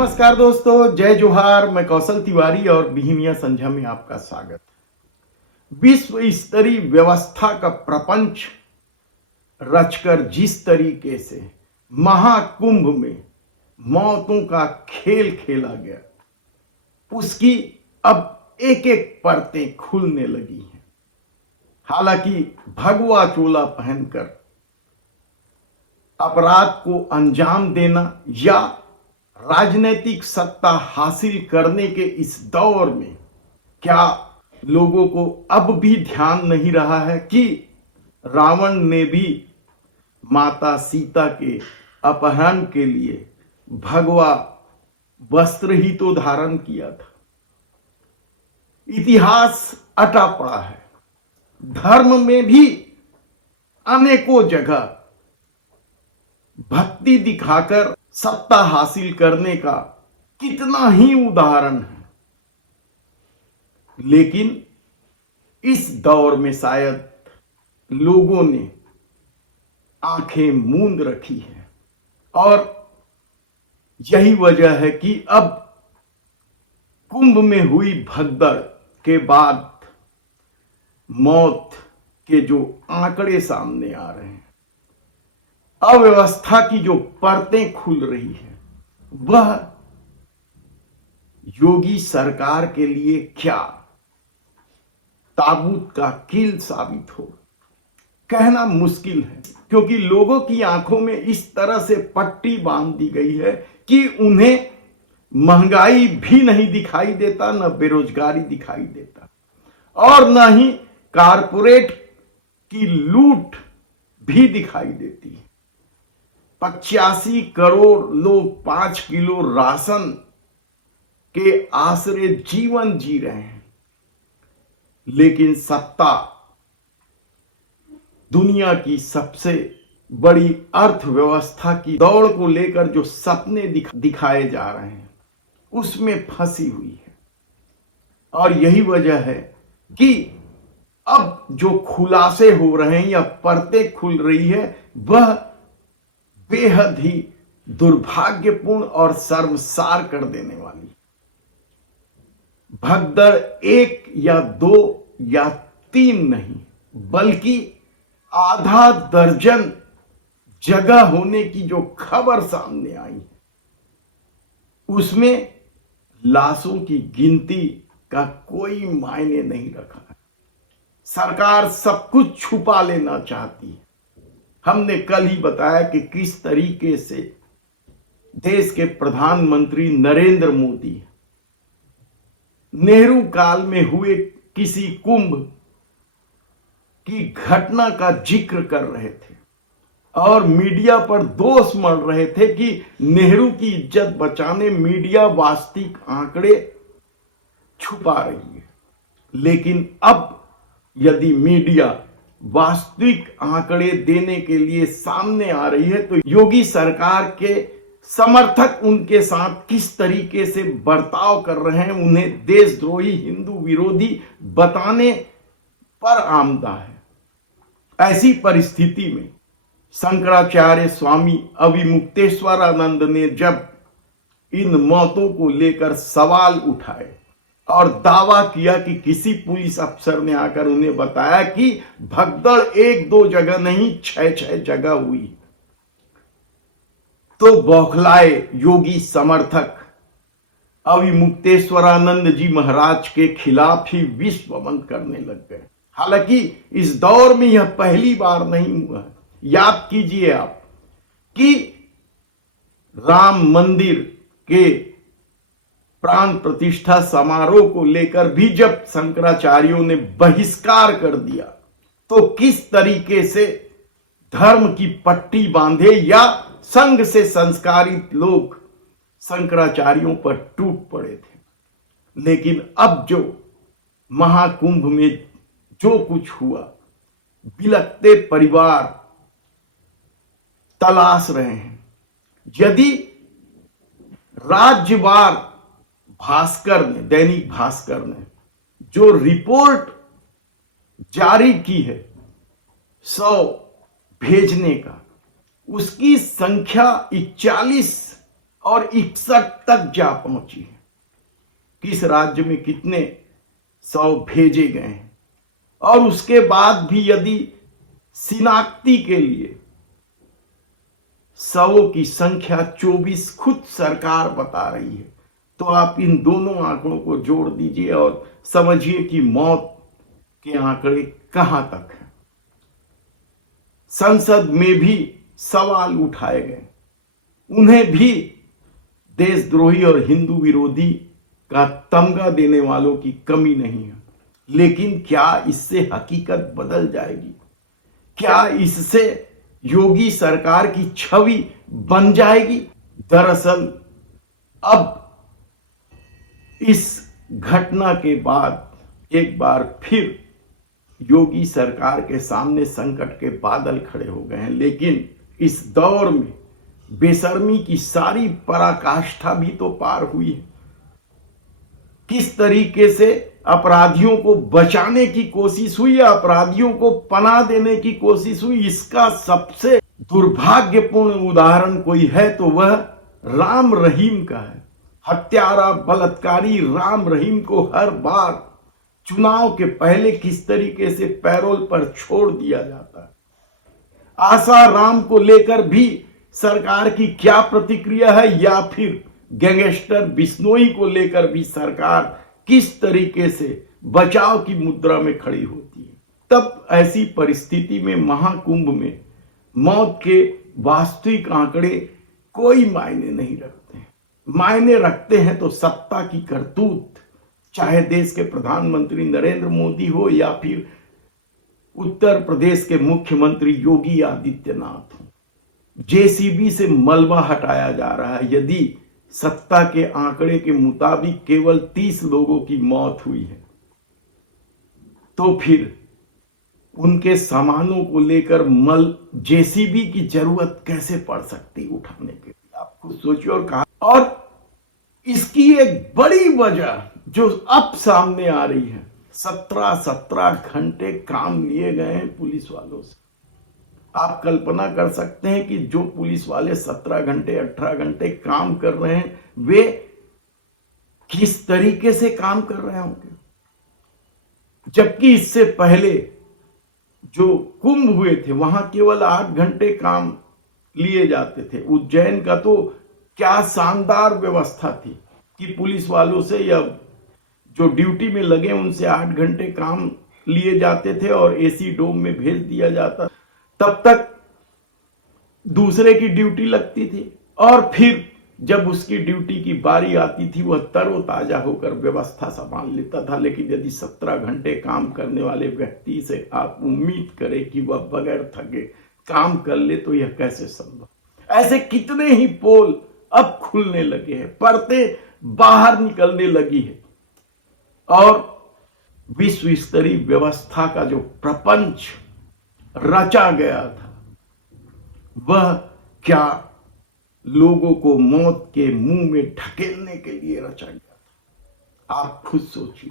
नमस्कार दोस्तों, जय जोहार। मैं कौशल तिवारी और बिहिमिया संझा में आपका स्वागत है। विश्व स्तरीय व्यवस्था का प्रपंच रचकर जिस तरीके से महाकुंभ में मौतों का खेल खेला गया, उसकी अब एक एक परतें खुलने लगी हैं। हालांकि भगवा चोला पहनकर अपराध को अंजाम देना या राजनीतिक सत्ता हासिल करने के इस दौर में क्या लोगों को अब भी ध्यान नहीं रहा है कि रावण ने भी माता सीता के अपहरण के लिए भगवा वस्त्र ही तो धारण किया था। इतिहास अटा पड़ा है। धर्म में भी अनेकों जगह भक्ति दिखाकर सत्ता हासिल करने का कितना ही उदाहरण है, लेकिन इस दौर में शायद लोगों ने आंखें मूंद रखी है और यही वजह है कि अब कुंभ में हुई भगदड़ के बाद मौत के जो आंकड़े सामने आ रहे हैं, अव्यवस्था की जो परतें खुल रही है, वह योगी सरकार के लिए क्या ताबूत का कील साबित हो, कहना मुश्किल है। क्योंकि लोगों की आंखों में इस तरह से पट्टी बांध दी गई है कि उन्हें महंगाई भी नहीं दिखाई देता, न बेरोजगारी दिखाई देता और न ही कारपोरेट की लूट भी दिखाई देती है। 85 करोड़ लोग 5 किलो राशन के आसरे जीवन जी रहे हैं, लेकिन सत्ता दुनिया की सबसे बड़ी अर्थव्यवस्था की दौड़ को लेकर जो सपने दिखाए जा रहे हैं, उसमें फंसी हुई है। और यही वजह है कि अब जो खुलासे हो रहे हैं या परतें खुल रही है, वह बेहद ही दुर्भाग्यपूर्ण और शर्मसार कर देने वाली। भगदड़ 1 या 2 या 3 नहीं, बल्कि आधा दर्जन जगह होने की जो खबर सामने आई है, उसमें लाशों की गिनती का कोई मायने नहीं रखा है। सरकार सब कुछ छुपा लेना चाहती है। हमने कल ही बताया कि किस तरीके से देश के प्रधानमंत्री नरेंद्र मोदी नेहरू काल में हुए किसी कुंभ की घटना का जिक्र कर रहे थे और मीडिया पर दोष मढ़ रहे थे कि नेहरू की इज्जत बचाने मीडिया वास्तविक आंकड़े छुपा रही है। लेकिन अब यदि मीडिया वास्तविक आंकड़े देने के लिए सामने आ रही है, तो योगी सरकार के समर्थक उनके साथ किस तरीके से बर्ताव कर रहे हैं, उन्हें देशद्रोही, हिंदू विरोधी बताने पर आमदा है। ऐसी परिस्थिति में शंकराचार्य स्वामी अविमुक्तेश्वरानंद ने जब इन मौतों को लेकर सवाल उठाए और दावा किया कि किसी पुलिस अफसर ने आकर उन्हें बताया कि भगदड़ 1-2 जगह नहीं 6 जगह हुई, तो बौखलाए योगी समर्थक अविमुक्तेश्वरानंद जी महाराज के खिलाफ ही विश्व बंद करने लग गए। हालांकि इस दौर में यह पहली बार नहीं हुआ है। याद कीजिए आप कि राम मंदिर के प्राण प्रतिष्ठा समारोह को लेकर भी जब शंकराचार्यों ने बहिष्कार कर दिया, तो किस तरीके से धर्म की पट्टी बांधे या संघ से संस्कारित लोग शंकराचार्यों पर टूट पड़े थे। लेकिन अब जो महाकुंभ में जो कुछ हुआ, बिलखते परिवार तलाश रहे हैं। यदि राज्यवार भास्कर ने, दैनिक भास्कर ने जो रिपोर्ट जारी की है 100 भेजने का, उसकी संख्या 41 और 61 तक जा पहुंची है। किस राज्य में कितने शव भेजे गए हैं, और उसके बाद भी यदि शिनाख्ती के लिए शवों की संख्या 24 खुद सरकार बता रही है, तो आप इन दोनों आंकड़ों को जोड़ दीजिए और समझिए कि मौत के आंकड़े कहां तक हैं। संसद में भी सवाल उठाए गए, उन्हें भी देशद्रोही और हिंदू विरोधी का तमगा देने वालों की कमी नहीं है। लेकिन क्या इससे हकीकत बदल जाएगी? क्या इससे योगी सरकार की छवि बन जाएगी? दरअसल अब इस घटना के बाद एक बार फिर योगी सरकार के सामने संकट के बादल खड़े हो गए हैं। लेकिन इस दौर में बेशर्मी की सारी पराकाष्ठा भी तो पार हुई है। किस तरीके से अपराधियों को बचाने की कोशिश हुई, अपराधियों को पनाह देने की कोशिश हुई, इसका सबसे दुर्भाग्यपूर्ण उदाहरण कोई है तो वह राम रहीम का है। हत्यारा बलात्कारी राम रहीम को हर बार चुनाव के पहले किस तरीके से पैरोल पर छोड़ दिया जाता है। आशा राम को लेकर भी सरकार की क्या प्रतिक्रिया है, या फिर गैंगस्टर बिश्नोई को लेकर भी सरकार किस तरीके से बचाव की मुद्रा में खड़ी होती है। तब ऐसी परिस्थिति में महाकुंभ में मौत के वास्तविक आंकड़े कोई मायने नहीं रखते। मायने रखते हैं तो सत्ता की करतूत, चाहे देश के प्रधानमंत्री नरेंद्र मोदी हो या फिर उत्तर प्रदेश के मुख्यमंत्री योगी आदित्यनाथ हो। जेसीबी से मलबा हटाया जा रहा है। यदि सत्ता के आंकड़े के मुताबिक केवल 30 लोगों की मौत हुई है, तो फिर उनके सामानों को लेकर जेसीबी की जरूरत कैसे पड़ सकती उठाने के लिए? आप खुद सोचिए। और कहा, और इसकी एक बड़ी वजह जो अब सामने आ रही है, 17 घंटे काम लिए गए हैं पुलिस वालों से। आप कल्पना कर सकते हैं कि जो पुलिस वाले 17 घंटे 18 घंटे काम कर रहे हैं, वे किस तरीके से काम कर रहे होंगे। जबकि इससे पहले जो कुंभ हुए थे वहां केवल 8 घंटे काम लिए जाते थे। उज्जैन का तो क्या शानदार व्यवस्था थी कि पुलिस वालों से या जो ड्यूटी में लगे उनसे 8 घंटे काम लिए जाते थे और एसी डोम में भेज दिया जाता। तब तक दूसरे की ड्यूटी लगती थी और फिर जब उसकी ड्यूटी की बारी आती थी वह तरोताजा होकर व्यवस्था संभाल लेता था। लेकिन यदि 17 घंटे काम करने वाले व्यक्ति से आप उम्मीद करें कि वह बगैर थके काम कर ले, तो यह कैसे संभव? ऐसे कितने ही पोल अब खुलने लगे हैं, परतें बाहर निकलने लगी है, और विश्व स्तरीय व्यवस्था का जो प्रपंच रचा गया था वह क्या लोगों को मौत के मुंह में ढकेलने के लिए रचा गया था? आप खुद सोचिए।